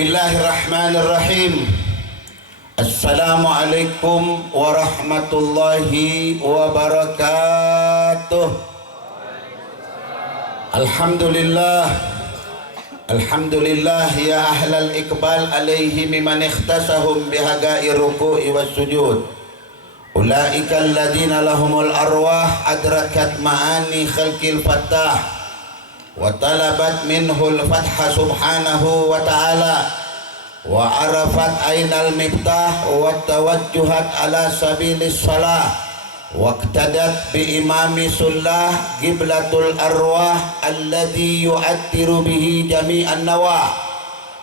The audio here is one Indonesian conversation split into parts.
Bismillahirrahmanirrahim. Assalamualaikum warahmatullahi wabarakatuh. Alhamdulillah. Alhamdulillah ya ahlal iqbal alaihi mimman ikhtasahum bihagai ruku'i was sujud. Ulaika alladhina lahumul arwah adrakat ma'ani khalqil fattah wa talabat minhul fatha subhanahu wa ta'ala wa arafat ainal miftah wa tawajjuhat ala sabilis salah wa iqtadat bi imami sullah qiblatul arwah alladhi yu'attiru bihi jami'an nawah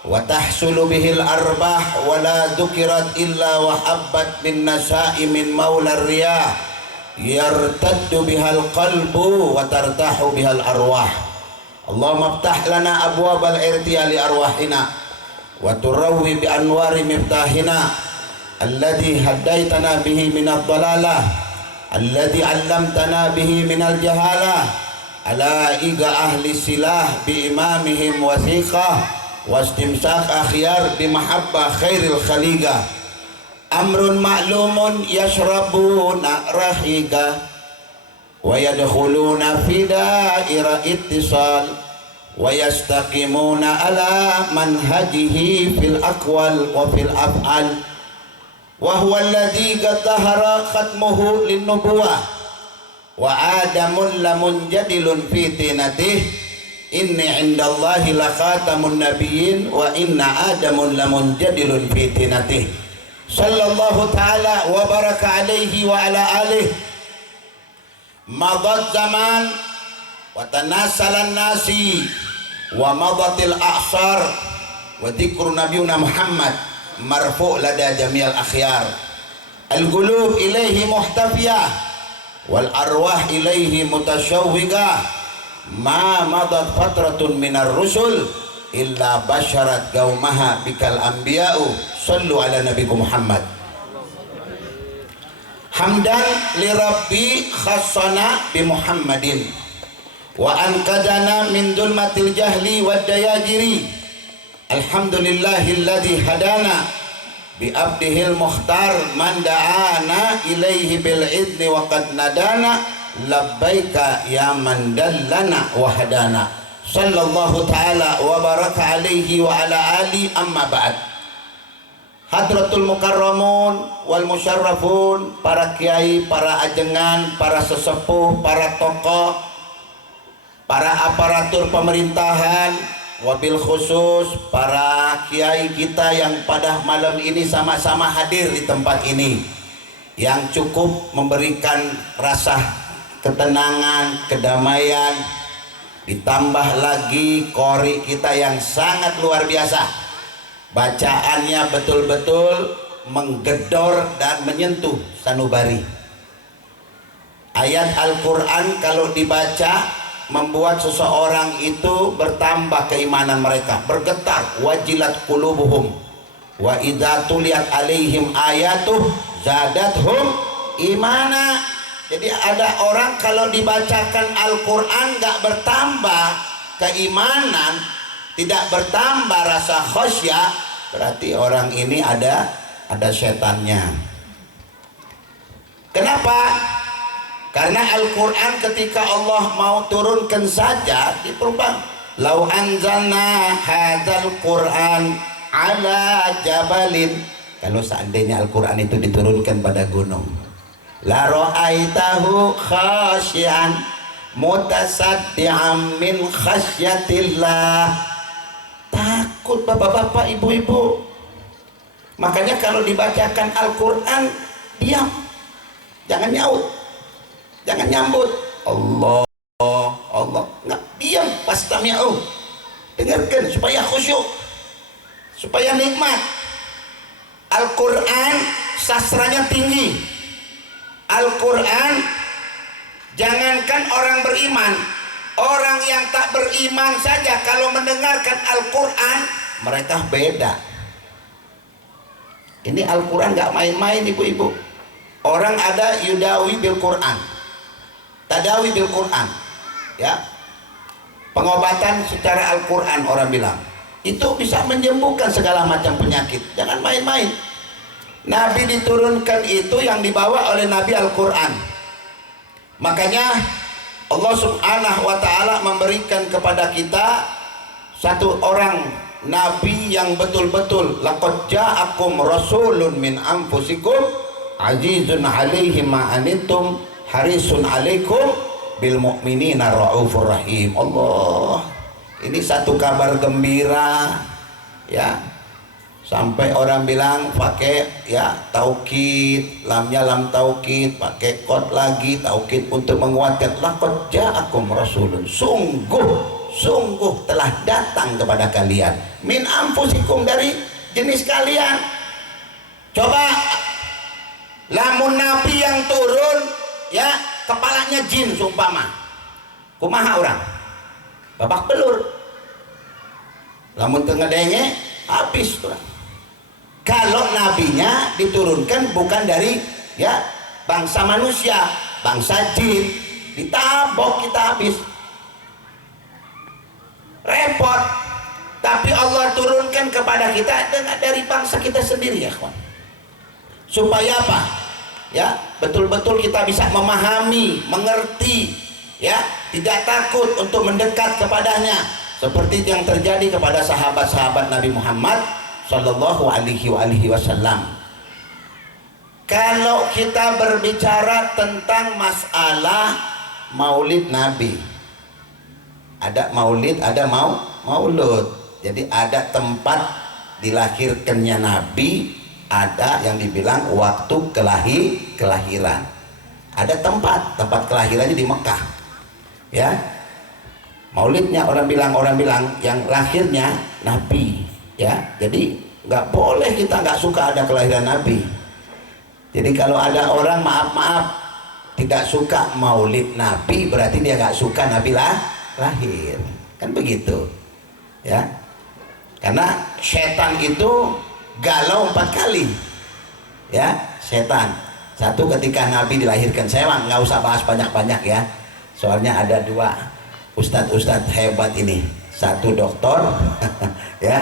wa tahsulu bihil arbah wa la dhukirat illa wa habbat min nasa'i min maular riyah yartaddu bihal qalbu wa tartahu bihal arwah. Allahumma aftah lana abwabal irtiya li arwahina wa turawwi bi anwari miftahina alladhi haddaitana bihi minad dalalah alladhi 'allamtana bihi minal jahalah ala iga ahli silah bi imamihim wasiqah wastimsak akhyar bi mahabbah khairil khaliqah amrun ma'lumun yashrabuna rahiqa wa yadkhuluna fi daira ittisal wa yastaqimuna ala manhajihi fil aqwal wa fil af'al wa huwa alladhi qad dhahara khatmuhu lin nubuwah wa adamun lamunjadilun fi tinatihi inni indallahi lakhatamun nabiyyin wa inna adamun lamunjadilun fi tinatihi sallallahu ta'ala wa baraka alaihi wa ala alihi. Madat zaman wa tanasalan nasi wa madatil a'sar wa dhikru nabiyuna Muhammad marfu' lada jami'al akhyar al-qulub ilaihi muhtafiyah wal arwah ilaihi mutasyawwiqah ma madat fatratun minar rusul illa basyarat qaumaha bikal anbiya'u sallu ala nabikum Muhammad. Hamdan li rabbi khassana bi Muhammadin wa anqadana min dulmatil jahli wad dayajiri. Alhamdulillahilladzi hadana bi abdihil mukhtar man da'ana ilaihi bil idni wa qad nadana labbaika ya man dallana wa hadana. Sallallahu ta'ala wa baraka alaihi wa ala ali amma ba'd. Hadratul mukarramun wal musyarrafun, para kiai, para ajengan, para sesepuh, para tokoh, para aparatur pemerintahan, wabil khusus para kiai kita yang pada malam ini sama-sama hadir di tempat ini, yang cukup memberikan rasa ketenangan, kedamaian, ditambah lagi qori kita yang sangat luar biasa. Bacaannya betul-betul menggedor dan menyentuh sanubari. Ayat Al-Quran kalau dibaca membuat seseorang itu bertambah keimanan mereka, bergetar, wajilat qulubuhum wa idza tuliyat alaihim ayatuh zadathum imana. Jadi ada orang kalau dibacakan Al-Quran gak bertambah keimanan, tidak bertambah rasa khasyah, berarti orang ini ada setannya. Kenapa? Karena Al-Quran ketika Allah mau turunkan saja diperubah. Lau anzalna hadzal Quran ala jabalin. Kalau seandainya Al-Quran itu diturunkan pada gunung, la ra'aitahu khasyian mutasaddian min khasyatillah. Takut bapak-bapak, ibu-ibu. Makanya kalau dibacakan Al-Quran diam, jangan nyaut, jangan nyambut. Allah Allah, nggak, diam, pastami'u, dengarkan supaya khusyuk, supaya nikmat. Al-Quran sastranya tinggi. Al-Quran jangankan orang beriman, orang yang tak beriman saja kalau mendengarkan Al-Quran mereka beda. Ini Al-Quran gak main-main ibu-ibu. Orang ada yudawi bil Quran, tadawi bil Quran, ya, pengobatan secara Al-Quran orang bilang. Itu bisa menyembuhkan segala macam penyakit. Jangan main-main. Nabi diturunkan itu yang dibawa oleh Nabi Al-Quran. Makanya Allah Subhanahu wa ta'ala memberikan kepada kita satu orang Nabi yang betul-betul laqad ja'akum rasulun min anfusikum azizun alaihi ma anittum harisun alaikum bil mu'minina raufur rahim. Allah, ini satu kabar gembira ya, sampai orang bilang pakai ya taukid, lamnya lam taukid, pakai kot lagi taukid untuk menguatkan laqad ja'akum rasulun, sungguh telah datang kepada kalian min anfusikum, dari jenis kalian. Coba lamun nabi yang turun ya kepalanya jin sumpama, kumaha orang babak belur, lamun tengah denge habis orang. Kalau nabinya diturunkan bukan dari ya bangsa manusia, bangsa jin, ditabok kita habis, repot. Tapi Allah turunkan kepada kita dari bangsa kita sendiri ya kawan, supaya apa ya, betul-betul kita bisa memahami, mengerti ya, tidak takut untuk mendekat kepadanya, seperti yang terjadi kepada sahabat-sahabat Nabi Muhammad Sallallahu alaihi wasallam. Kalau kita berbicara tentang masalah maulid Nabi, ada maulid, ada maulud. Jadi ada tempat dilahirkannya Nabi, ada yang dibilang waktu kelahiran. Ada tempat kelahirannya di Mekah. Ya. Maulidnya orang bilang yang lahirnya Nabi. Ya, jadi nggak boleh kita nggak suka ada kelahiran Nabi. Jadi kalau ada orang maaf tidak suka maulid Nabi, berarti dia nggak suka Nabi lahir, kan begitu ya. Karena setan itu galau 4 kali ya, setan. Satu ketika Nabi dilahirkan, saya nggak usah bahas banyak-banyak ya, soalnya ada 2 ustadz hebat ini, satu doktor ya.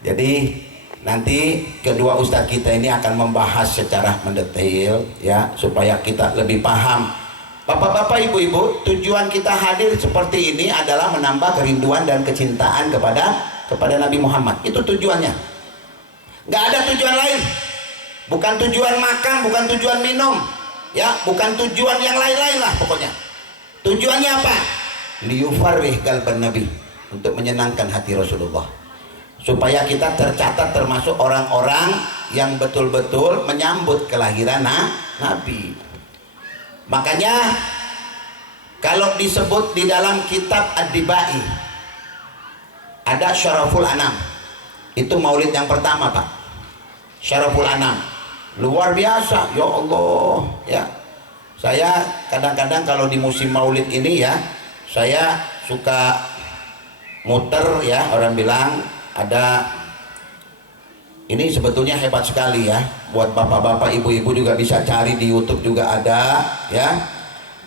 Jadi nanti kedua ustadz kita ini akan membahas secara mendetail ya, supaya kita lebih paham. Bapak-bapak, ibu-ibu, tujuan kita hadir seperti ini adalah menambah kerinduan dan kecintaan kepada Nabi Muhammad. Itu tujuannya. Nggak ada tujuan lain. Bukan tujuan makan, bukan tujuan minum, ya, bukan tujuan yang lain-lain lah pokoknya. Tujuannya apa? Liyufarrih qalban Nabi, untuk menyenangkan hati Rasulullah, supaya kita tercatat termasuk orang-orang yang betul-betul menyambut kelahiran Nabi. Makanya kalau disebut di dalam kitab Ad-Dibai ada Syaraful Anam, itu maulid yang pertama Pak, Syaraful Anam, luar biasa ya Allah ya. Saya kadang-kadang kalau di musim maulid ini ya, saya suka muter ya, orang bilang ada, ini sebetulnya hebat sekali ya, buat bapak-bapak, ibu-ibu juga bisa cari di YouTube juga ada ya.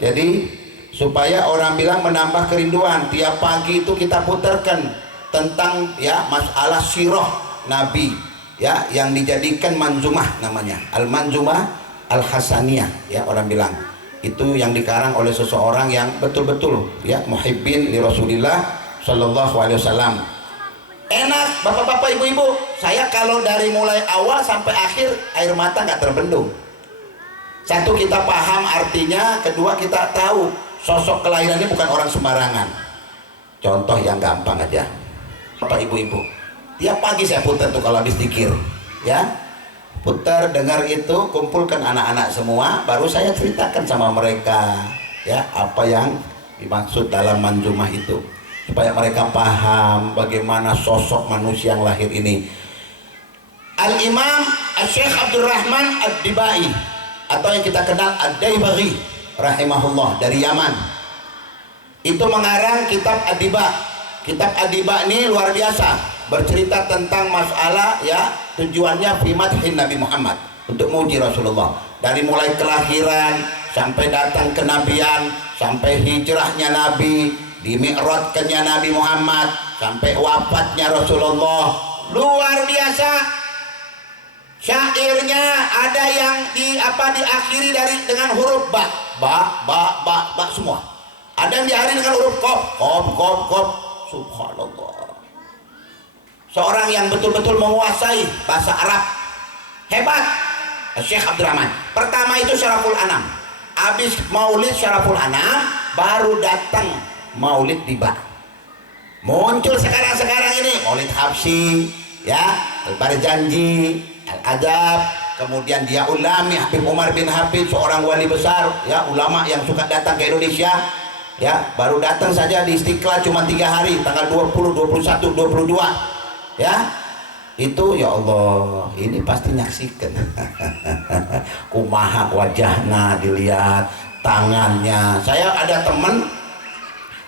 Jadi supaya orang bilang menambah kerinduan, tiap pagi itu kita putarkan tentang ya masalah sirah Nabi ya, yang dijadikan manzumah, namanya Al-Manzumah Al-Hasaniyah ya, orang bilang itu yang dikarang oleh seseorang yang betul-betul ya muhibbin li Rasulillah Sallallahu alaihi wasallam. Enak bapak-bapak, ibu-ibu, saya kalau dari mulai awal sampai akhir air mata nggak terbendung. Satu, kita paham artinya, kedua kita tahu sosok kelahirannya bukan orang sembarangan. Contoh yang gampang aja, bapak ibu-ibu, tiap pagi saya putar tuh kalau habis zikir ya, putar, dengar itu, kumpulkan anak-anak semua, baru saya ceritakan sama mereka ya apa yang dimaksud dalam manzumah itu, supaya mereka paham bagaimana sosok manusia yang lahir ini. Al-Imam Syekh Abdurrahman Ad-Dibai, atau yang kita kenal Ad-Daibaghi rahimahullah, dari Yaman, itu mengarang kitab Ad-Diba. Kitab Ad-Diba ini luar biasa, bercerita tentang masalah ya, tujuannya fi madhin Nabi Muhammad, untuk muji Rasulullah, dari mulai kelahiran sampai datang kenabian, sampai hijrahnya Nabi, dimi'rajkannya Nabi Muhammad sampai wafatnya Rasulullah. Luar biasa. Syairnya ada yang diakhiri dengan huruf ba semua. Ada yang diakhiri dengan huruf qaf. Subhanallah. Seorang yang betul-betul menguasai bahasa Arab. Hebat. Syekh Abdurrahman. Pertama itu Syaraful Anam. Habis Maulid Syaraful Anam, baru datang Maulid Diba. Muncul sekarang ini Maulid Habsyi, ya, Al-Barjanji, Al-Adab, kemudian dia ulami Habib Umar bin Habib, seorang wali besar, ya, ulama yang suka datang ke Indonesia, ya, baru datang saja di Istiqlal cuma 3 hari, tanggal 20, 21, 22, ya. Itu ya Allah, ini pasti nyaksikan. Kumaha wajahnya dilihat, tangannya. Saya ada teman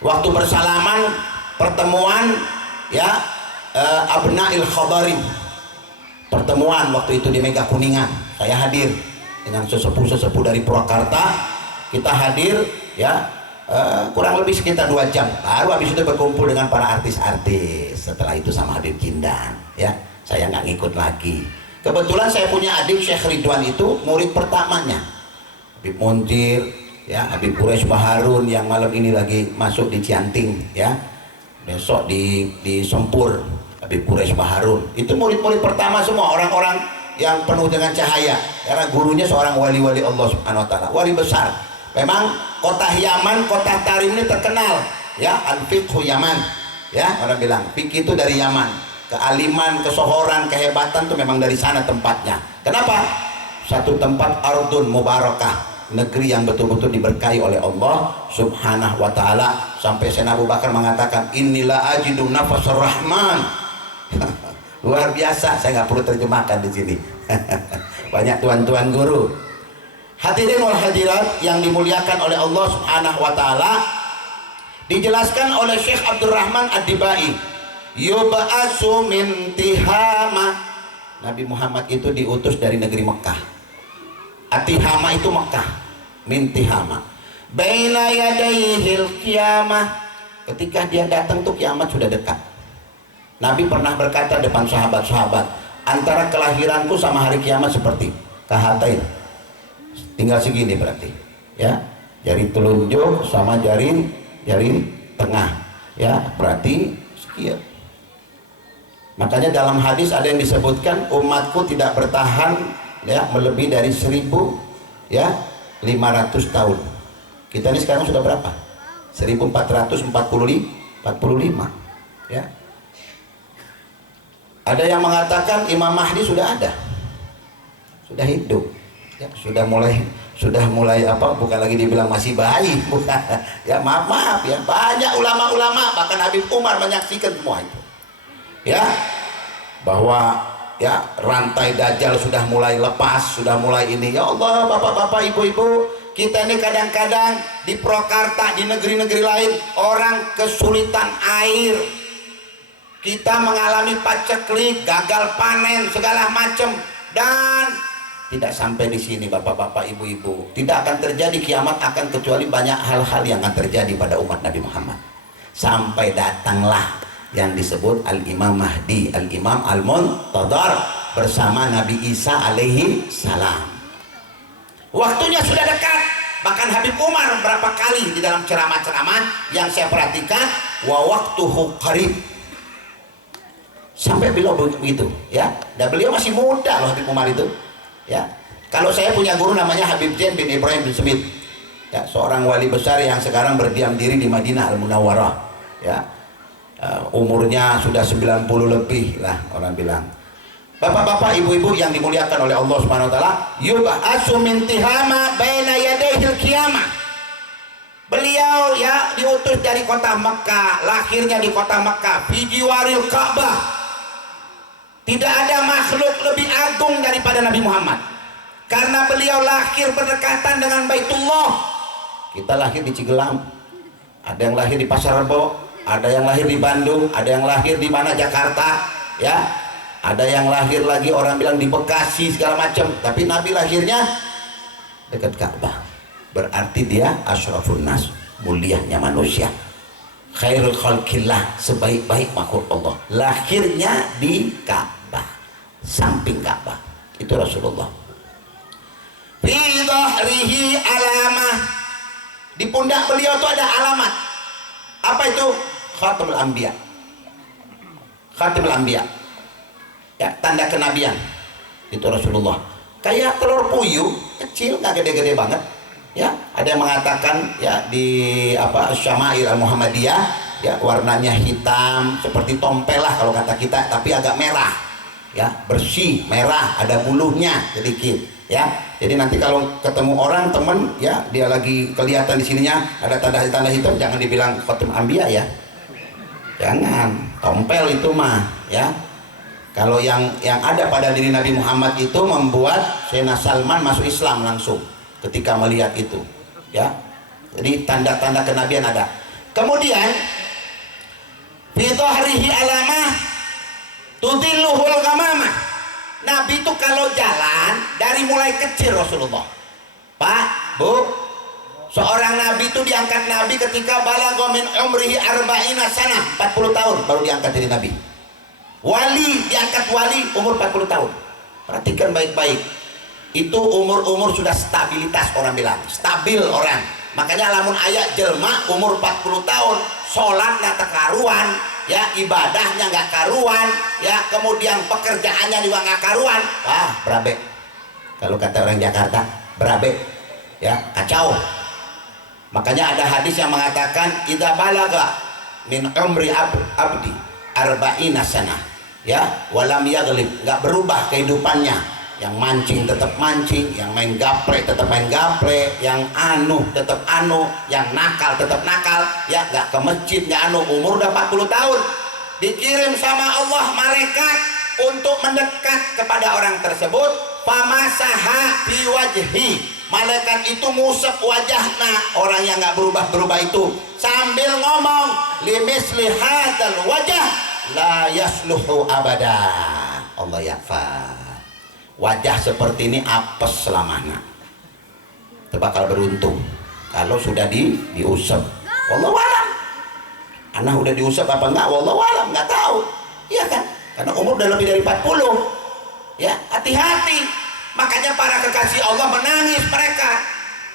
waktu bersalaman pertemuan, ya, Abnail Khadarim, pertemuan waktu itu di Mega Kuningan. Saya hadir dengan sesepuh dari Purwakarta. Kita hadir, ya, kurang lebih sekitar 2 jam. Baru habis itu berkumpul dengan para artis-artis. Setelah itu sama Habib Jindan, ya. Saya nggak ngikut lagi. Kebetulan saya punya adik Syekh Ridwan, itu murid pertamanya Habib Muntir, ya, Habib Quraisy Baharun yang malam ini lagi masuk di Cianting, ya, besok di Sempur. Habib Quraisy Baharun itu murid-murid pertama semua, orang-orang yang penuh dengan cahaya, karena gurunya seorang wali-wali Allah Subhanahu wa taala, wali besar. Memang kota Yaman, kota Tarim ini terkenal, ya, al-fiqhu Yaman, ya, orang bilang fikih itu dari Yaman. Kealiman, kesohoran, kehebatan itu memang dari sana tempatnya. Kenapa? Satu tempat ardun mubarakah, negeri yang betul-betul diberkahi oleh Allah Subhanahu wa taala. Sampai Sayyidina Abu Bakar mengatakan, inilah ajidu nafasur rahman. Luar biasa, saya nggak perlu terjemahkan di sini. Banyak tuan-tuan guru. Hadirin wal hadirat yang dimuliakan oleh Allah Subhanahu wa taala, dijelaskan oleh Syekh Abdurrahman Ad-Dibai, yub'atsu min Tihama. Nabi Muhammad itu diutus dari negeri Mekah. Atihama itu Mekah, min Tihama. Baina yadayhil qiyamah. Ketika dia datang tuh kiamat sudah dekat. Nabi pernah berkata depan sahabat-sahabat, antara kelahiranku sama hari kiamat seperti kahatain. Tinggal segini berarti, ya. Jari telunjuk sama jari tengah, ya, berarti sekian. Makanya dalam hadis ada yang disebutkan umatku tidak bertahan, ya, melebihi dari 1.500 tahun. Kita ini sekarang sudah berapa? 1445, ya. Ada yang mengatakan Imam Mahdi sudah ada, sudah hidup, ya, sudah mulai apa? Bukan lagi dibilang masih bayi, bukan. Ya, maaf ya, banyak ulama-ulama, bahkan Habib Umar menyaksikan semua itu, ya, bahwa, ya, rantai Dajjal sudah mulai lepas, sudah mulai ini. Ya Allah, bapak-bapak, ibu-ibu, kita ini kadang-kadang di Purwakarta, di negeri-negeri lain, orang kesulitan air, kita mengalami paceklik, gagal panen, segala macam, dan tidak sampai di sini, bapak-bapak, ibu-ibu. Tidak akan terjadi kiamat akan kecuali banyak hal-hal yang akan terjadi pada umat Nabi Muhammad. Sampai datanglah yang disebut Al-Imam Mahdi, Al-Imam Al-Muntadhar bersama Nabi Isa alaihi salam. Waktunya sudah dekat. Bahkan Habib Umar berapa kali di dalam ceramah-ceramah yang saya perhatikan, wa waktuhu qarib. Sampai beliau begitu, ya. Dan beliau masih muda loh Habib Umar itu, ya. Kalau saya punya guru namanya Habib Zain bin Ibrahim bin Smith, ya, seorang wali besar yang sekarang berdiam diri di Madinah Al-Munawwarah, ya. Umurnya sudah 90 lebih lah orang bilang. Bapak-bapak, ibu-ibu yang dimuliakan oleh Allah Subhanahu wa taala, yub'atsu min Tihama baina yadayhil qiyamah. Beliau, ya, diutus dari kota Mekah, lahirnya di kota Mekah, fi jiwaril Ka'bah. Tidak ada makhluk lebih agung daripada Nabi Muhammad, karena beliau lahir berdekatan dengan Baitullah. Kita lahir di Cigelam, ada yang lahir di Pasar Rebo, ada yang lahir di Bandung, ada yang lahir di mana, Jakarta, ya, ada yang lahir lagi orang bilang di Bekasi segala macam, tapi Nabi lahirnya dekat Ka'bah. Berarti dia asyrafun nas, mulianya manusia. khairul khalqillah, sebaik-baik makhluk Allah, lahirnya di Ka'bah, samping Ka'bah. Itu Rasulullah. Fi dhahrihi alamah, di pundak beliau itu ada alamat. Apa itu? Khatamul Anbiya. Khatamul Anbiya, ya, tanda kenabian. Itu Rasulullah. Kayak telur puyuh, kecil, nggak gede-gede banget. Ya, ada yang mengatakan ya di apa Syama'il Al-Muhammadiyah, ya, warnanya hitam seperti tompel lah kalau kata kita, tapi agak merah. Ya, bersih, merah, ada bulunya sedikit, ya. Jadi nanti kalau ketemu orang temen, ya, dia lagi kelihatan di sininya ada tanda-tanda hitam, jangan dibilang Khatam Anbiya ya. Jangan, tompel itu mah, ya. Kalau yang ada pada diri Nabi Muhammad itu membuat Sayyidina Salman masuk Islam langsung ketika melihat itu, ya. Jadi tanda-tanda kenabian ada. Kemudian fi dhahrihi alamah tudilluhul ghamamah. Nabi itu kalau jalan dari mulai kecil Rasulullah. Pak, Bu, seorang nabi itu diangkat nabi ketika balagha min umrihi arba'ina sanah, 40 tahun baru diangkat jadi nabi. Wali diangkat wali umur 40 tahun. Perhatikan baik-baik. Itu umur-umur sudah stabilitas, orang bilang stabil orang. Makanya lamun ayat jelma umur 40 tahun sholat nggak karuan, ya, ibadahnya nggak karuan, ya, kemudian pekerjaannya juga nggak karuan. Wah, berabe. Kalau kata orang Jakarta, berabe, ya, kacau. Makanya ada hadis yang mengatakan idza balaga min umri abdi arba'ina sanah, ya, walam yaghlib, nggak berubah kehidupannya. Yang mancing tetap mancing, yang main gaple tetap main gaple, yang anu tetap anu, yang nakal tetap nakal, ya, nggak ke masjid, nggak anu, umur udah 40 tahun. Dikirim sama Allah malaikat untuk mendekat kepada orang tersebut. Famasaha fi wajhi, malaikat itu ngusap wajahnya orang yang nggak berubah-berubah itu sambil ngomong limisli hadzal wajah la yasluhu abada. Allah yakfar. Wajah seperti ini apes selamanya. Itu bakal beruntung kalau sudah diusap. Wallahu alam. Anak udah diusap apa enggak? Wallahu alam, nggak tahu. Iya kan? Karena umur udah lebih dari 40. Ya, hati-hati. Makanya para kekasih Allah menangis mereka.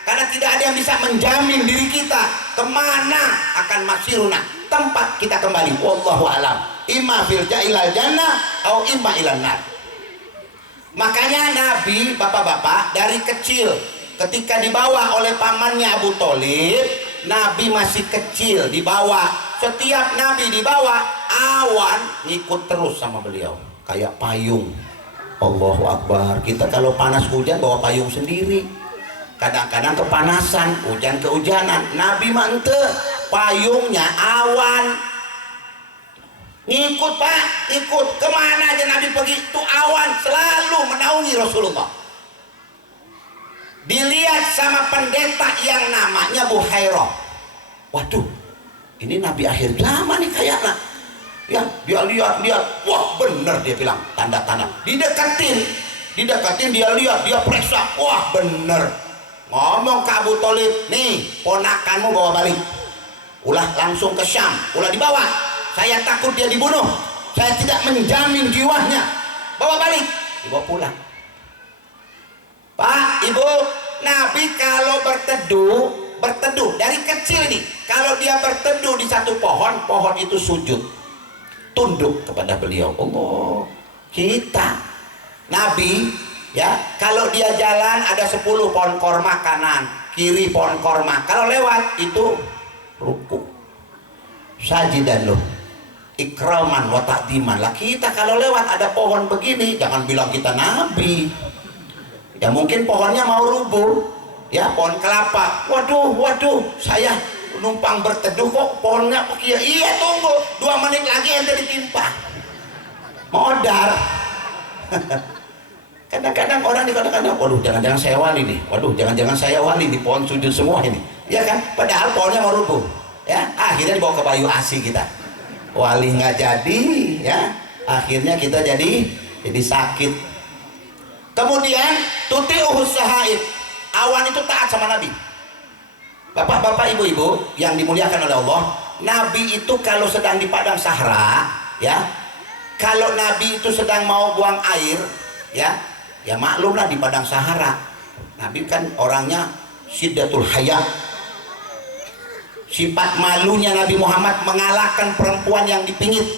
Karena tidak ada yang bisa menjamin diri kita kemana akan masiruna, tempat kita kembali. Wallahu alam. Imma fil ilal jannah atau imma ilan nar. Makanya Nabi, bapak-bapak, dari kecil ketika dibawa oleh pamannya Abu Thalib, Nabi masih kecil dibawa. Setiap Nabi dibawa, awan ngikut terus sama beliau kayak payung. Allahu Akbar. Kita kalau panas hujan bawa payung sendiri, kadang-kadang kepanasan, hujan kehujanan. Nabi mah ente, payungnya awan. Ngikut, Pak, ikut kemana aja Nabi pergi, itu awan selalu menaungi Rasulullah. Dilihat sama pendeta yang namanya Buhairah. Waduh, ini Nabi akhir zaman nih kayaknya. Ya, dia lihat, wah bener, dia bilang tanda-tanda. Didekatin dia lihat, dia periksa, wah bener. Ngomong ke Abu Thalib, nih ponakanmu bawa balik. Ulah langsung ke Syam, ulah dibawa. Saya takut dia dibunuh, saya tidak menjamin jiwanya. Bawa balik, dibawa pulang. Pak, Ibu, Nabi kalau berteduh dari kecil nih, kalau dia berteduh di satu pohon itu sujud, tunduk kepada beliau. Allah, kita Nabi, ya, kalau dia jalan ada 10 pohon korma kanan, kiri pohon korma, kalau lewat itu ruku, sajidan loh, ikraman wa ta'diman. Lah kita kalau lewat ada pohon begini, jangan bilang kita nabi. Ya mungkin pohonnya mau rubuh, ya, pohon kelapa. Waduh, saya numpang berteduh kok pohonnya begini. Iya, tunggu 2 menit lagi ente ditimpa. Modar. Kadang-kadang orang kadang-kadang, waduh, jangan-jangan saya wali nih. Waduh, jangan-jangan saya wali di pohon sujud semua ini. Ya kan? Padahal pohonnya mau rubuh. Ya, akhirnya dibawa ke Bayu Asi kita. Wali nggak jadi, ya, akhirnya kita jadi sakit. Kemudian tuti'uhus sahaib, awan itu taat sama Nabi. Bapak-bapak, ibu-ibu yang dimuliakan oleh Allah, Nabi itu kalau sedang di padang sahara, ya, kalau Nabi itu sedang mau buang air, ya, ya maklumlah di padang sahara. Nabi kan orangnya syiddatul haya. Sifat malunya Nabi Muhammad mengalahkan perempuan yang dipingit,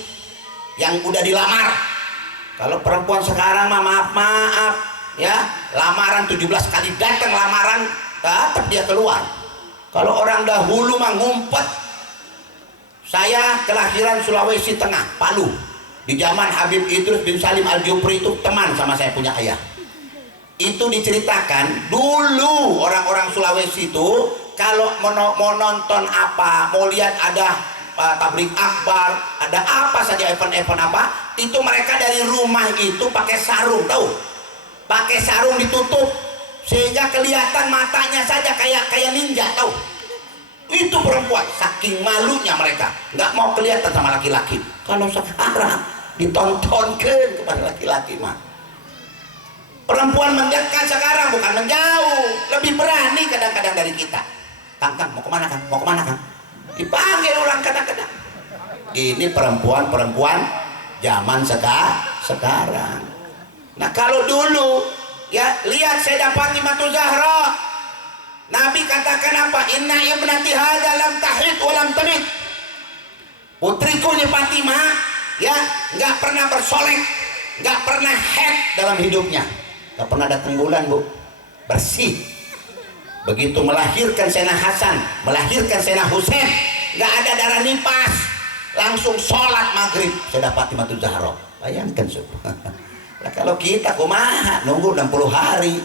yang udah dilamar. Kalau perempuan sekarang mah maaf, ya, lamaran 17 kali datang lamaran, tetap dia keluar. Kalau orang dahulu mah ngumpet. Saya kelahiran Sulawesi Tengah, Palu. Di zaman Habib Idrus bin Salim Al-Jupri itu teman sama saya punya ayah. Itu diceritakan dulu orang-orang Sulawesi itu kalau mau nonton apa, mau lihat ada tablik akbar, ada apa saja event-event apa, itu mereka dari rumah itu pakai sarung, tahu? Pakai sarung ditutup sehingga kelihatan matanya saja kayak ninja, tahu? Itu perempuan, saking malunya mereka nggak mau kelihatan sama laki-laki. Kalau sekarang ditontonkan kepada laki-laki mah, perempuan mendekat sekarang bukan menjauh, lebih berani kadang-kadang dari kita. Kang, mau kemana Kang? Mau kemana Kang? Dipanggil orang kadang-kadang. Ini perempuan zaman sekarang. Nah kalau dulu, ya lihat Sayyidah Fatimah Zahra, Nabi katakan apa? Inna ibnati hadza lam tahid wa lam tamit. Putriku ini Fatimah, ya, nggak pernah bersolek, nggak pernah haid dalam hidupnya, nggak pernah datang bulan, Bu, bersih. Begitu melahirkan Sayyidina Hasan, melahirkan Sayyidina Husain, nggak ada darah nifas, langsung sholat maghrib Sayyidah Fatimah Zahra. Bayangkan, Sob. Nah, kalau kita kumaha nunggu 60 hari,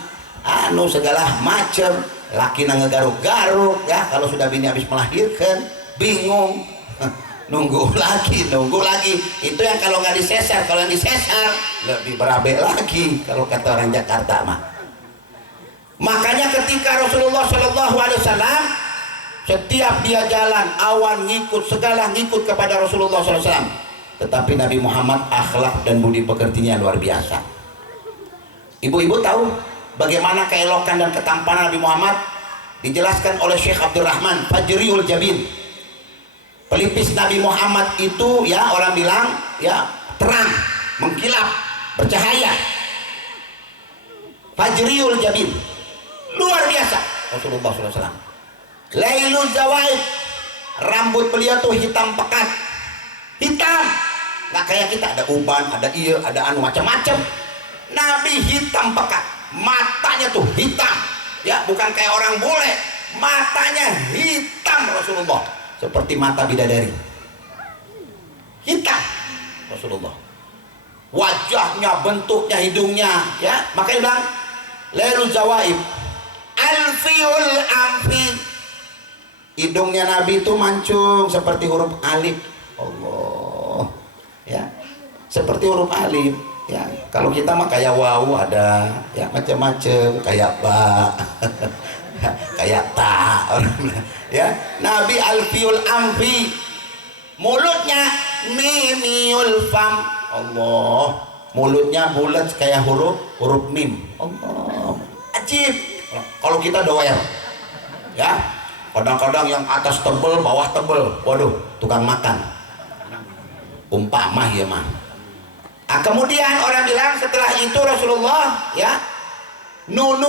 segala macam. Laki nang ngegaruk-garuk, ya, kalau sudah bini habis melahirkan bingung. nunggu lagi. Itu yang kalau nggak disesar, kalau yang disesar lebih berabe lagi kalau kata orang Jakarta mah. Makanya ketika Rasulullah Shallallahu Alaihi Wasallam setiap dia jalan awan ngikut, segala ngikut kepada Rasulullah SAW. Tetapi Nabi Muhammad akhlak dan budi pekertinya luar biasa. Ibu-ibu tahu bagaimana keelokan dan ketampanan Nabi Muhammad? Dijelaskan oleh Syekh Abdurrahman Fajriul Jabin. Pelipis Nabi Muhammad itu, ya, orang bilang, ya, terang, mengkilap, bercahaya. Fajriul Jabin, luar biasa Rasulullah SAW. Lailul Zawaid, rambut beliau tuh hitam pekat, hitam, nggak kayak kita ada uban, ada ada macam-macam. Nabi hitam pekat, matanya tuh hitam, ya, bukan kayak orang bule, matanya hitam Rasulullah, seperti mata bidadari, hitam Rasulullah. Wajahnya, bentuknya, hidungnya, ya, makanya bilang Lailul Zawaib, Alfiul Amfi, hidungnya Nabi itu mancung seperti huruf alif. Allah, ya, seperti huruf alif. Ya, kalau kita mah kayak waw ada, ya, macam-macam, kayak ba, kayak ta, ya. Nabi Alfiul Amfi, mulutnya mimiul fam. Allah, mulutnya bulat kayak huruf mim. Allah, ajib. Kalau kita doer, ya, kadang-kadang yang atas tebel, bawah tebel, waduh, tukang makan, umpamah ya mah. Nah, kemudian orang bilang setelah itu Rasulullah, ya, nuniul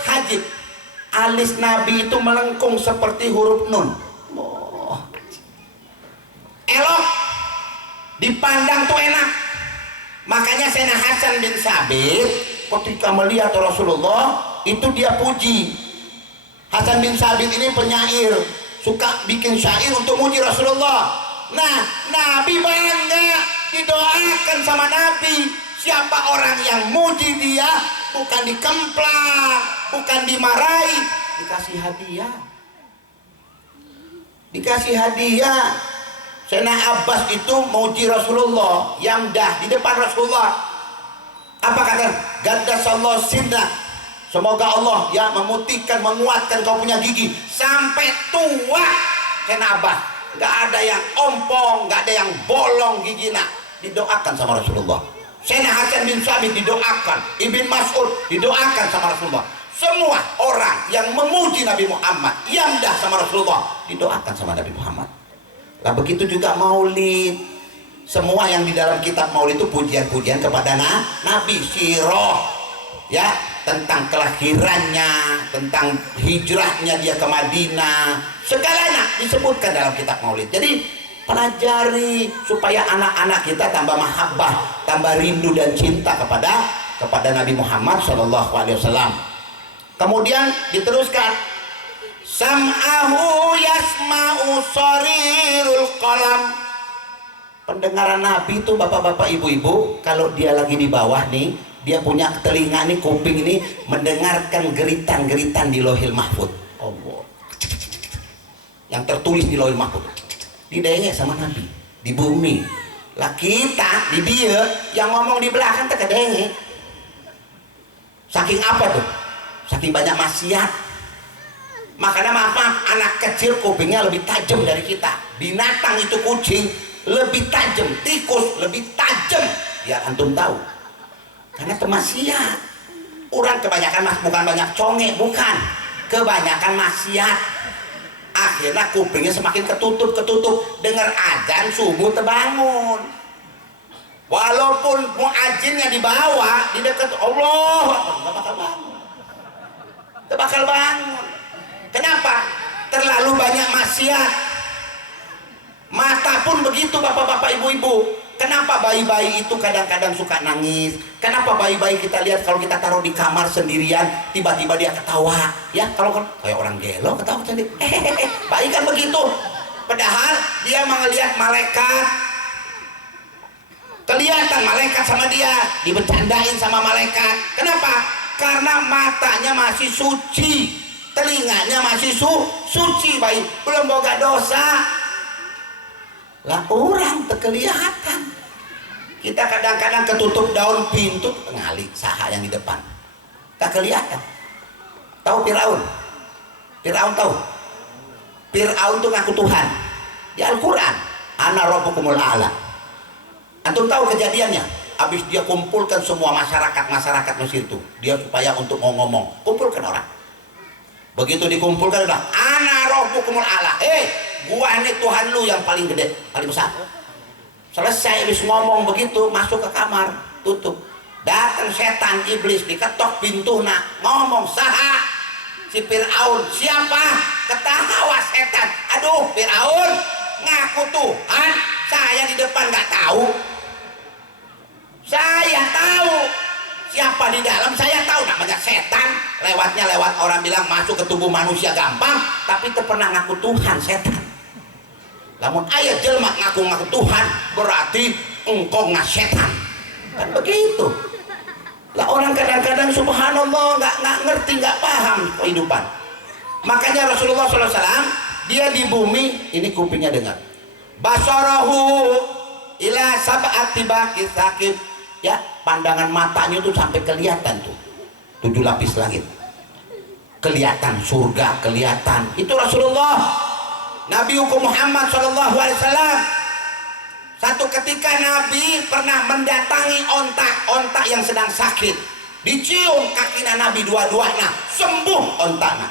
hajib, alis Nabi itu melengkung seperti huruf nun. Oh, elok, dipandang tuh enak. Makanya Sayyidina Hasan bin Sabit ketika melihat Rasulullah itu dia puji. Hasan bin Sabit ini penyair, suka bikin syair untuk muji Rasulullah. Nah, Nabi bangga, didoakan sama Nabi. Siapa orang yang muji dia, bukan dikemplak, bukan dimarahi, dikasih hadiah. Dikasih hadiah. Sayyidina Abbas itu muji Rasulullah, yang dah di depan Rasulullah. Apa kata? Gaddasallahu sinnak. Semoga Allah, ya, memutihkan, menguatkan kau punya gigi sampai tua. Sayyidina Abbas, nggak ada yang ompong, nggak ada yang bolong giginya, didoakan sama Rasulullah. Sayyidina Hasan bin Sabit didoakan, Ibn Mas'ud didoakan sama Rasulullah. semua orang yang memuji Nabi Muhammad, yamdah sama Rasulullah, didoakan sama Nabi Muhammad. Lah begitu juga maulid. Semua yang di dalam kitab maulid itu pujian-pujian kepada Nabi, sirah, ya, tentang kelahirannya, tentang hijrahnya dia ke Madinah, segalanya disebutkan dalam kitab maulid. Jadi pelajari supaya anak-anak kita tambah mahabbah, tambah rindu dan cinta kepada Nabi Muhammad SAW. Kemudian diteruskan, sam'ahu yasma'u sarirul qalam. Pendengaran Nabi itu bapak-bapak ibu-ibu, kalau dia lagi di bawah nih, dia punya telinga nih, kuping ini mendengarkan geritan-geritan di Lauhil Mahfuz. Allah. Yang tertulis di Lauhil Mahfuz. Didengek sama Nabi di bumi. Lah kita di dia yang ngomong di belakang terkedengek. Saking apa tuh? Saking banyak maksiat. Makanya maaf, anak kecil kupingnya lebih tajam dari kita. Binatang itu kucing lebih tajam, tikus lebih tajam, biar antum tahu. Karena kemaksiat. Orang kebanyakan bukan banyak conge, bukan, kebanyakan maksiat. Akhirnya kupingnya semakin ketutup, dengar azan subuh terbangun. Walaupun muadzinnya di bawah, di dekat Allah, nggak bakal bangun. Nggak bakal bangun. Kenapa? Terlalu banyak maksiat. Mata pun begitu bapak-bapak ibu-ibu. Kenapa bayi-bayi itu kadang-kadang suka nangis? Kenapa bayi-bayi kita lihat kalau kita taruh di kamar sendirian, tiba-tiba dia ketawa? Ya, kalau kayak orang gelo ketawa sendiri. Bayi kan begitu. Padahal dia melihat malaikat. Kelihatan malaikat sama dia, dibercandain sama malaikat. Kenapa? Karena matanya masih suci, telinganya masih suci, bayi belum boga dosa. Lah orang terkelihatan. Kita kadang-kadang ketutup daun pintu, ngali saha yang di depan, tak kelihatan. Tahu Firaun? Firaun tahu? Firaun tuh ngaku Tuhan di Al-Quran, ana rabbukumul a'la. Antum tahu kejadiannya? Habis dia kumpulkan semua masyarakat Mesir itu, dia supaya untuk mau ngomong, kumpulkan orang. Begitu dikumpulkan, bilang, ana rabbukumul a'la. Gua ini Tuhan lu yang paling gede, paling besar. Selesai habis ngomong begitu, masuk ke kamar, tutup. Datang setan iblis, diketok pintu, ngomong saha si Firaun. Siapa? Ketawa setan. Aduh, Firaun ngaku Tuhan, saya di depan nggak tahu. Saya tahu siapa di dalam, saya tahu, namanya setan. Lewatnya lewat orang bilang masuk ke tubuh manusia gampang, tapi pernah ngaku Tuhan setan. Namun ayat jelma ngaku-ngaku Tuhan berarti engkau setan. Kan begitu. Lah orang kadang-kadang subhanallah nggak ngerti, nggak paham kehidupan. Makanya Rasulullah SAW dia di bumi ini kupingnya dengar. Basarahu ila sab'ati baqi sakib. Ya, pandangan matanya tuh sampai kelihatan tuh 7 lapis langit. Kelihatan surga, kelihatan. Itu Rasulullah. Nabi hukum Muhammad SAW. Satu ketika Nabi pernah mendatangi ontak yang sedang sakit. Dicium kakinya Nabi dua-duanya, sembuh ontaknya.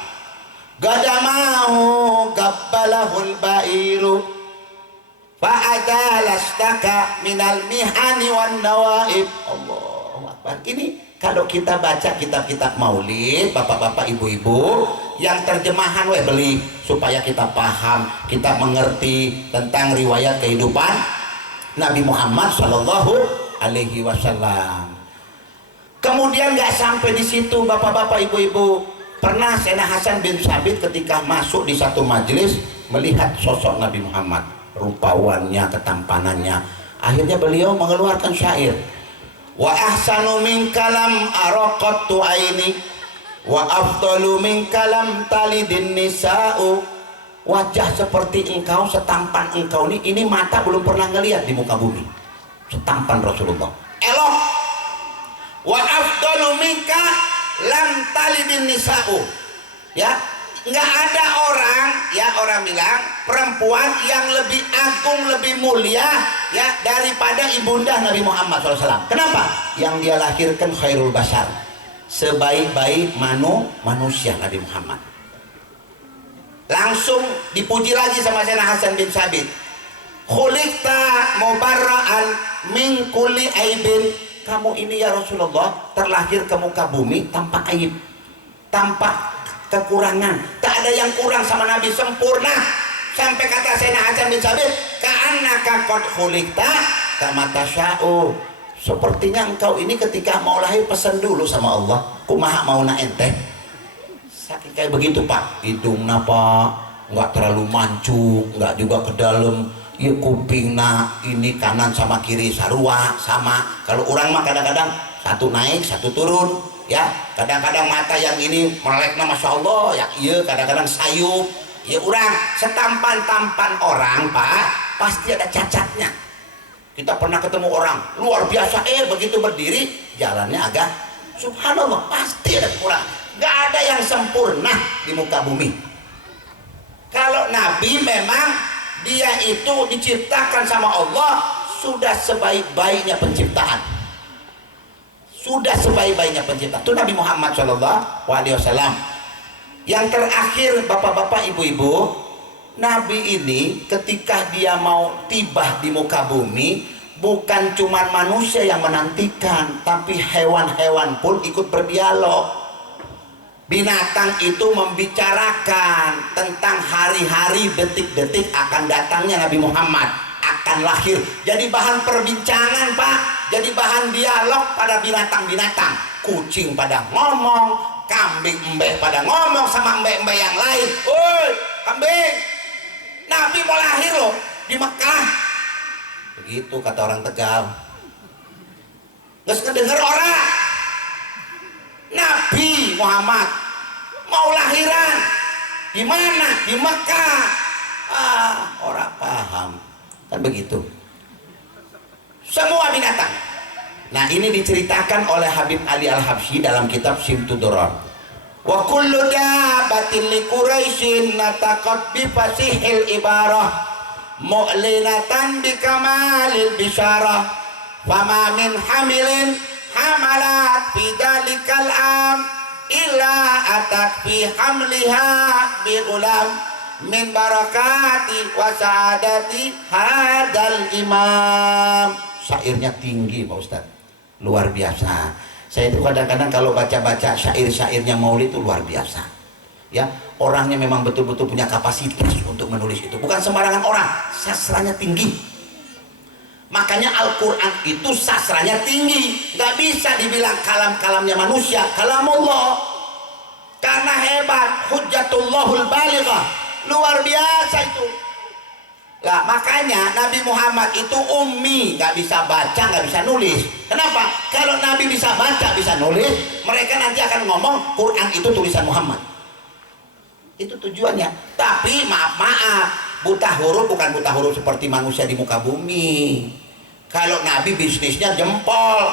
Gada mau gabbalahul bairu fa'adalastaka minal mihani wan nawaib. Allahu Akbar. Ini kalau kita baca kitab-kitab maulid, bapak-bapak ibu-ibu, yang terjemahan beli supaya kita paham, kita mengerti tentang riwayat kehidupan Nabi Muhammad Shallallahu Alaihi Wasallam. Kemudian nggak sampai di situ bapak-bapak ibu-ibu, pernah Sayyidina Hasan bin Sabit ketika masuk di satu majelis melihat sosok Nabi Muhammad, rupawannya, ketampanannya, akhirnya beliau mengeluarkan syair. Wa ahsanu min kalam araqattu aini wa afdalu min kalam talidin nisa'u. Wajah seperti engkau, setampan engkau ini mata belum pernah ngelihat di muka bumi. Setampan Rasulullah. Elok. Wa afdalu minka lam talidin nisa'u. Ya, nggak ada orang, ya orang bilang perempuan yang lebih agung, lebih mulia ya daripada ibunda Nabi Muhammad SAW. Kenapa? Yang dia lahirkan khairul bashar, sebaik-baik manusia Nabi Muhammad. Langsung dipuji lagi sama Sayyidina Hasan bin Sabit. Khuliqta mubarra'an min kulli aibin. Kamu ini ya Rasulullah terlahir ke muka bumi tanpa aib, tanpa kekurangan. Tak ada yang kurang sama Nabi, sempurna. Sampai kata Sayyidina Hasan bin Sabit, ka'annaka qad khuliqta kama tasya'u. Sepertinya engkau ini ketika mau lahir pesan dulu sama Allah, kumaha mau na ente. Sakit kayak begitu Pak, hidung napa nggak terlalu mancung, nggak juga ke dalam, ya kuping nah ini kanan sama kiri sarua sama. Kalau orang mah kadang-kadang satu naik satu turun, ya kadang-kadang mata yang ini melek nah masya Allah, ya iya kadang-kadang sayup, ya orang setampan-tampan orang Pak pasti ada cacatnya. Kita pernah ketemu orang luar biasa, begitu berdiri jalannya agak subhanallah, pasti ada kurang. Gak ada yang sempurna di muka bumi. Kalau Nabi memang dia itu diciptakan sama Allah sudah sebaik-baiknya penciptaan, sudah sebaik-baiknya penciptaan. Itu Nabi Muhammad SAW. Yang terakhir bapak-bapak ibu-ibu, Nabi ini ketika dia mau tiba di muka bumi, bukan cuma manusia yang menantikan, tapi hewan-hewan pun ikut berdialog. Binatang itu membicarakan tentang hari-hari, detik-detik akan datangnya Nabi Muhammad, akan lahir. Jadi bahan perbincangan Pak, jadi bahan dialog pada binatang-binatang. Kucing pada ngomong, kambing embek pada ngomong sama embek-embek yang lain. Woi kambing, Nabi mau lahir loh di Mekah. Begitu kata orang Tegal. Nggak kedenger orang. Nabi Muhammad mau lahiran di mana? Di Mekah. Orang paham kan begitu. Semua binatang. Nah ini diceritakan oleh Habib Ali Al-Habsyi dalam kitab Simtud Durar. Wa kullu dabatin li Quraisyin nataqat bi fasihil ibarah mu'linatan bi kamalil bisyarah fama min hamilin hamalat fi dalikal am illa atat fi hamliha bi ulam min barakati wa sa'adati hadal imam. Syairnya tinggi Pak Ustaz, luar biasa. Saya itu kadang-kadang kalau baca-baca syair-syairnya Maulid itu luar biasa, ya. Orangnya memang betul-betul punya kapasitas untuk menulis itu, bukan sembarangan orang, sastranya tinggi. Makanya Al-Quran itu sastranya tinggi, nggak bisa dibilang kalam-kalamnya manusia, kalamullah. Karena hebat, hujjatullahul balighah, luar biasa itu. Lah makanya Nabi Muhammad itu ummi, nggak bisa baca, nggak bisa nulis. Kenapa? Kalau Nabi bisa baca, bisa nulis, mereka nanti akan ngomong Quran itu tulisan Muhammad. Itu tujuannya. Tapi maaf, buta huruf bukan buta huruf seperti manusia di muka bumi. Kalau Nabi bisnisnya jempol,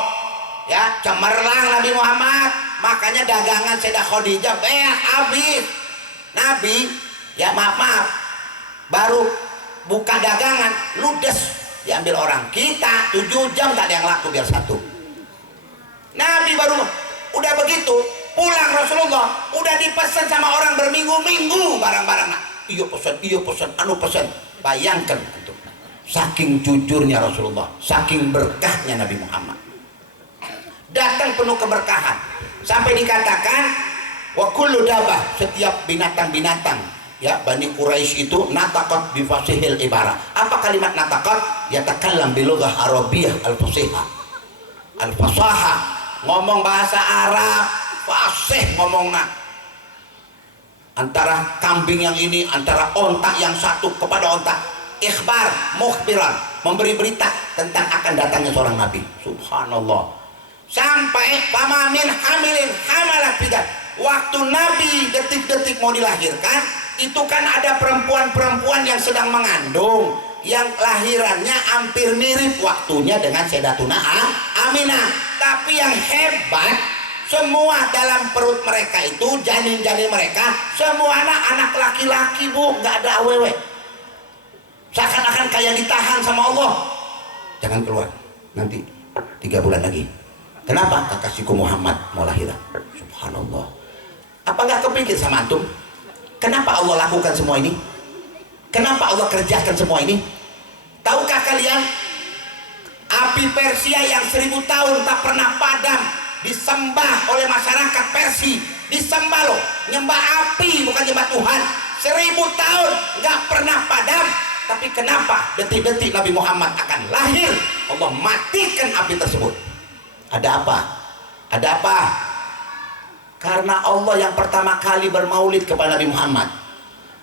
ya cemerlang Nabi Muhammad. Makanya dagangan Sayyidah Khadijah habis. Nabi, ya maaf, baru buka dagangan ludes diambil orang. Kita 7 jam tak ada yang laku biar satu. Nabi baru udah begitu pulang Rasulullah udah dipesan sama orang berminggu-minggu barang-barang. Iya pesan, anu pesan. Bayangkan itu. Saking jujurnya Rasulullah, saking berkahnya Nabi Muhammad. Datang penuh keberkahan. Sampai dikatakan wa kullu dabah, setiap binatang-binatang, ya Bani Quraisy itu nataqat bi fasihil ibarah. Apa kalimat nataqat? Yatakallam bil lughah arabiyyah al-fasihah. Al-fasahah, ngomong bahasa Arab, fasih ngomongna. Antara kambing yang ini, antara onta yang satu kepada onta, ikhbar, mukhbiran, memberi berita tentang akan datangnya seorang nabi. Subhanallah. Sampai pamamin hamilin hamalat bidat. Waktu Nabi detik-detik mau dilahirkan, itu kan ada perempuan-perempuan yang sedang mengandung, yang lahirannya hampir mirip waktunya dengan Sayyidatuna Aminah. Tapi yang hebat, semua dalam perut mereka itu, janin-janin mereka, semua anak laki-laki Bu, nggak ada awewe. Seakan-akan kayak ditahan sama Allah. Jangan keluar, nanti 3 bulan lagi. Kenapa? Kekasihku Muhammad mau lahiran. Subhanallah. Apa nggak kepikir sama antum? Kenapa Allah lakukan semua ini? Kenapa Allah kerjakan semua ini? Tahukah kalian, api Persia yang 1000 tahun tak pernah padam disembah oleh masyarakat Persia, disembah loh, nyembah api bukan nyembah Tuhan. 1000 tahun nggak pernah padam. Tapi kenapa detik-detik Nabi Muhammad akan lahir Allah matikan api tersebut? Ada apa? Ada apa? Karena Allah yang pertama kali bermaulid kepada Nabi Muhammad.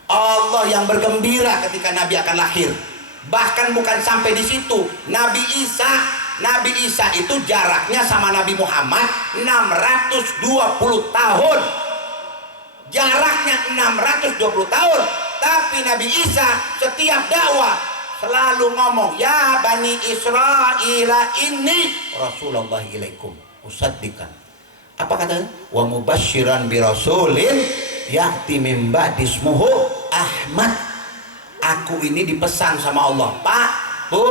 Allah yang bergembira ketika Nabi akan lahir. Bahkan bukan sampai di situ, Nabi Isa itu jaraknya sama Nabi Muhammad 620 tahun. Jaraknya 620 tahun. Tapi Nabi Isa setiap dakwah selalu ngomong, ya Bani Israel ini Rasulullah ilaikum usaddiqan. Apa katanya? Wa mubasyiran bi rasulin ya'ti min ba'di ismuhu Ahmad. Aku ini dipesan sama Allah, Pak, Bu,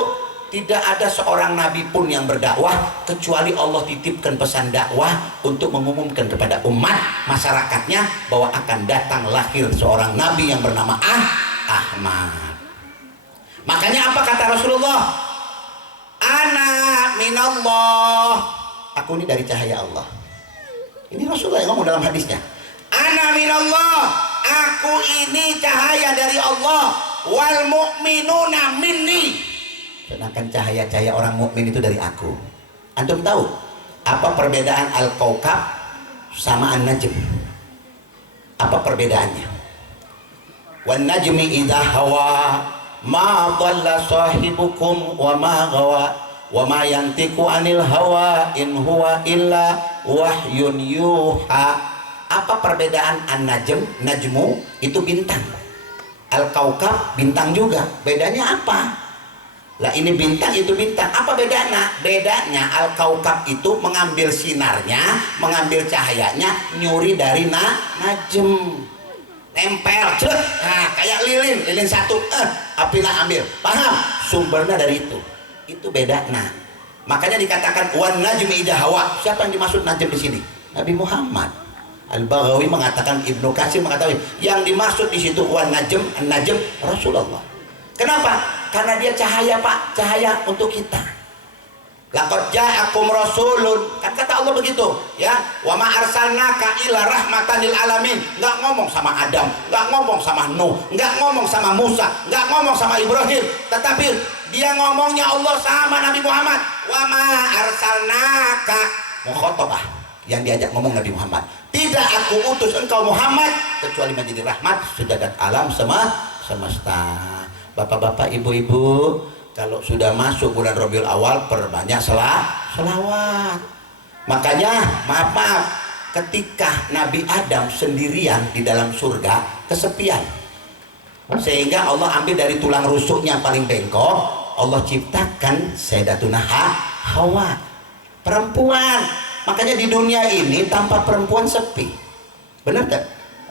tidak ada seorang nabi pun yang berdakwah kecuali Allah titipkan pesan dakwah untuk mengumumkan kepada umat masyarakatnya bahwa akan datang lahir seorang nabi yang bernama Ahmad. Makanya apa kata Rasulullah? Ana minallah. Aku ini dari cahaya Allah. Ini Rasulullah yang ngomong dalam hadisnya. Ana minallah. Aku ini cahaya dari Allah. Wal mu'minuna minni. Sedangkan cahaya-cahaya orang mukmin itu dari aku. Antum tahu apa perbedaan al-kaukab sama an-najm? Apa perbedaannya? Wan najmi idza hawa ma dhalla sahibukum wa ma ghawa wa ma yantiqu anil hawa in huwa illa wahyun yuha. Apa perbedaan an-najm? Najmu itu bintang. Al-kaukab bintang juga. Bedanya apa? Lah ini bintang, itu bintang. Apa bedanya? Bedanya al-kaukab itu mengambil sinarnya, mengambil cahayanya, nyuri dari najm. Nempel, cek. Nah, kayak lilin satu, apilah ambil. Paham? Sumbernya dari itu. Itu bedanya. Makanya dikatakan wan najmi idza hawa. Siapa yang dimaksud najm di sini? Nabi Muhammad. Al-Baghawi mengatakan, Ibnu Katsir mengatakan yang dimaksud di situ wan najm, an-najm Rasulullah. Kenapa? Karena dia cahaya, Pak, cahaya untuk kita. Laqad ja'akum rasulun, kan kata Allah begitu, ya. Wa ma arsalnaka illa rahmatan lil alamin. Enggak ngomong sama Adam, enggak ngomong sama Nuh, enggak ngomong sama Musa, enggak ngomong sama Ibrahim, tetapi dia ngomongnya Allah sama Nabi Muhammad. Wa ma arsalnaka, mukhatabah, yang diajak ngomong Nabi Muhammad. Tidak aku utus engkau Muhammad kecuali menjadi rahmat sejagat alam semesta. Bapak-bapak, ibu-ibu, kalau sudah masuk bulan Rabiul Awal perbanyak selawat. Makanya maaf, ketika Nabi Adam sendirian di dalam surga kesepian, sehingga Allah ambil dari tulang rusuknya yang paling bengkok, Allah ciptakan Sayyidatuna Hawa, perempuan. Makanya di dunia ini tanpa perempuan sepi. Benar tak?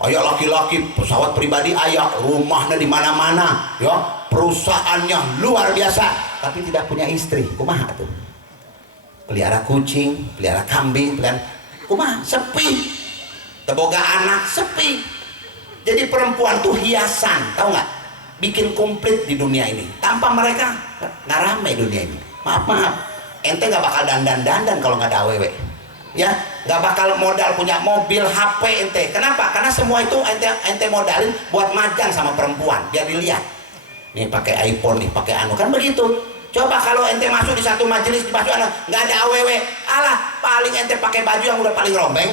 Ayah laki-laki, pesawat pribadi ayah, rumahnya di mana-mana, ya, perusahaannya luar biasa, tapi tidak punya istri. Kumaha tuh? Pelihara kucing, pelihara kambing, kumaha? Sepi. Teboga anak, sepi. Jadi perempuan tuh hiasan, tahu nggak? Bikin komplit di dunia ini. Tanpa mereka nggak ramai dunia ini. Maaf, ente nggak bakal dandan kalau nggak ada awewe. Ya, nggak bakal modal punya mobil, HP ente. Kenapa? Karena semua itu ente modalin buat majang sama perempuan, biar dilihat. Nih pakai iPhone, nih pakai anu, kan begitu. Coba kalau ente masuk di satu majelis, di masuk anu, nggak ada AWW, alah, paling ente pakai baju yang udah paling rombeng.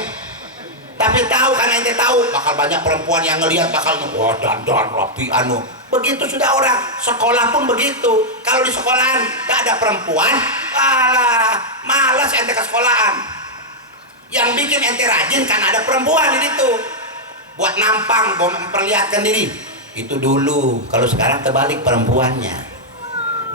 Tapi tahu kan, ente tahu bakal banyak perempuan yang ngelihat, bakal wah dandan rapi anu. Begitu sudah orang. Sekolah pun begitu. Kalau di sekolahan nggak ada perempuan, alah, malas ente ke sekolahan. Yang bikin ente rajin kan ada perempuan di situ, buat nampang, buat memperlihatkan diri. Itu dulu. Kalau sekarang terbalik, perempuannya.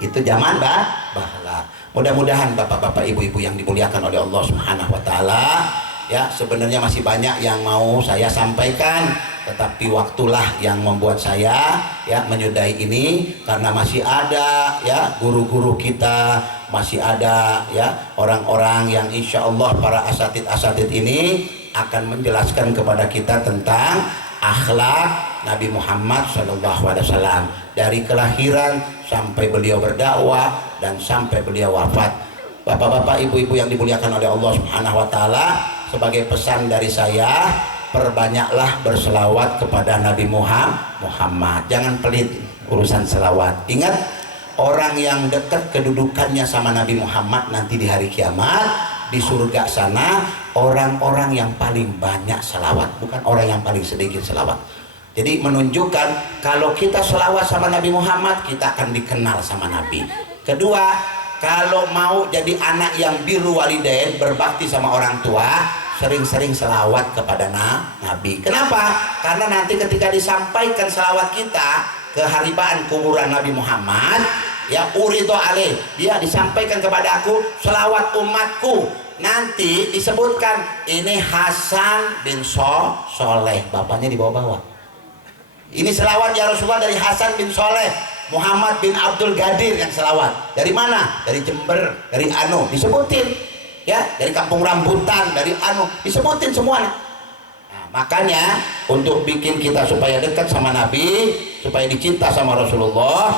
Itu zaman bahla. Mudah-mudahan bapak-bapak, ibu-ibu yang dimuliakan oleh Allah Subhanahu wa taala, ya, sebenarnya masih banyak yang mau saya sampaikan, tetapi waktulah yang membuat saya ya menyudahi ini, karena masih ada ya guru-guru kita, masih ada ya orang-orang yang insya Allah para asatid ini akan menjelaskan kepada kita tentang akhlak Nabi Muhammad SAW dari kelahiran sampai beliau berdakwah dan sampai beliau wafat. Bapak-bapak, ibu-ibu yang dimuliakan oleh Allah Subhanahu wa taala, sebagai pesan dari saya, perbanyaklah berselawat kepada Nabi Muhammad. Jangan pelit urusan selawat. Ingat, orang yang dekat kedudukannya sama Nabi Muhammad nanti di hari kiamat di surga sana, orang-orang yang paling banyak selawat, bukan orang yang paling sedikit selawat. Jadi menunjukkan kalau kita selawat sama Nabi Muhammad, kita akan dikenal sama Nabi. Kedua, kalau mau jadi anak yang birru walidain, berbakti sama orang tua, sering-sering selawat kepada Nabi. Kenapa? Karena nanti ketika disampaikan selawat kita ke haribaan kuburan Nabi Muhammad, ya urido alaih, dia disampaikan kepada aku selawat umatku, nanti disebutkan ini Hasan bin Soleh, bapaknya di bawah-bawah. Ini selawat ya Rasulullah dari Hasan bin Soleh, Muhammad bin Abdul Gadir yang selawat. Dari mana? Dari Jember, dari Anu, disebutin. Ya, dari Kampung Rambutan, dari Anu, disebutin semuanya. Nah, makanya untuk bikin kita supaya dekat sama Nabi, supaya dicinta sama Rasulullah,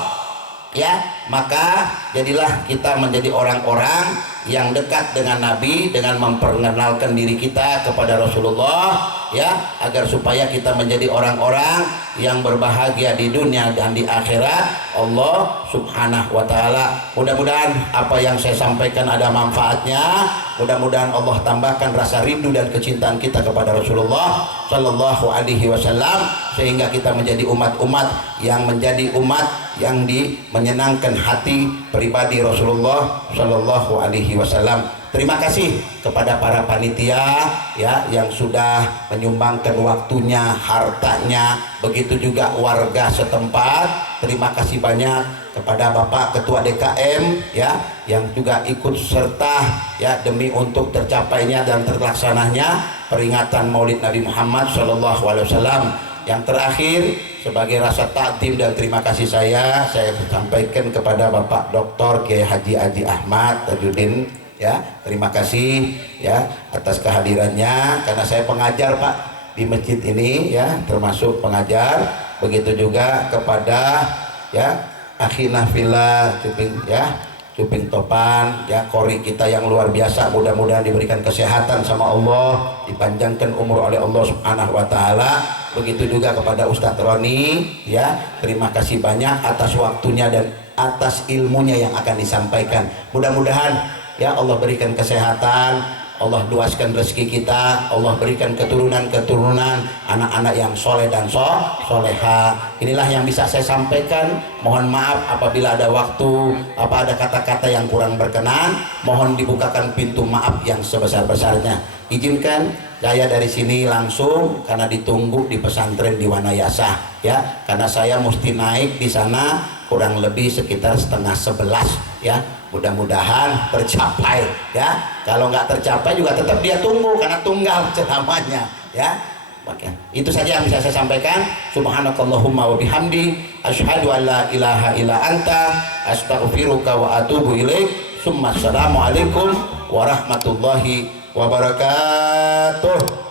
ya, maka jadilah kita menjadi orang-orang yang dekat dengan Nabi dengan memperkenalkan diri kita kepada Rasulullah, ya, agar supaya kita menjadi orang-orang yang berbahagia di dunia dan di akhirat Allah Subhanahu wa taala. Mudah-mudahan apa yang saya sampaikan ada manfaatnya. Mudah-mudahan Allah tambahkan rasa rindu dan kecintaan kita kepada Rasulullah Shallallahu alaihi wasallam, sehingga kita menjadi umat-umat yang menjadi umat yang menyenangkan hati pribadi Rasulullah Shallallahu alaihi wasallam. Terima kasih kepada para panitia ya yang sudah menyumbangkan waktunya, hartanya, begitu juga warga setempat. Terima kasih banyak kepada Bapak Ketua DKM ya yang juga ikut serta ya demi untuk tercapainya dan terlaksananya peringatan Maulid Nabi Muhammad Shallallahu alaihi wasallam. Yang terakhir, sebagai rasa takdim dan terima kasih saya sampaikan kepada Bapak Dr. Kiai Haji Adi Ahmad Tajuddin ya, terima kasih ya atas kehadirannya, karena saya pengajar Pak di masjid ini ya, termasuk pengajar. Begitu juga kepada ya akhina fillah Cuping Topan ya, kori kita yang luar biasa, mudah-mudahan diberikan kesehatan sama Allah, dipanjangkan umur oleh Allah Subhanahu wa taala. Begitu juga kepada Ustadz Roni ya, terima kasih banyak atas waktunya dan atas ilmunya yang akan disampaikan. Mudah-mudahan ya Allah berikan kesehatan, Allah luaskan rezeki kita, Allah berikan keturunan-keturunan anak-anak yang soleh dan soleha. Inilah yang bisa saya sampaikan. Mohon maaf apabila ada waktu, ada kata-kata yang kurang berkenan. Mohon dibukakan pintu maaf yang sebesar-besarnya. Izinkan saya dari sini langsung, karena ditunggu di pesantren di Wanayasa ya, karena saya mesti naik di sana kurang lebih sekitar 10:30 ya. Mudah-mudahan tercapai ya. Kalau nggak tercapai juga tetap dia tunggu, karena tunggal ceramahnya ya. Oke, itu saja yang bisa saya sampaikan. Subhanakallahumma wa bihamdi asyhadu an la ilaha illa anta astaghfiruka wa atubu ilaik. Assalamualaikum warahmatullahi wabarakatuh.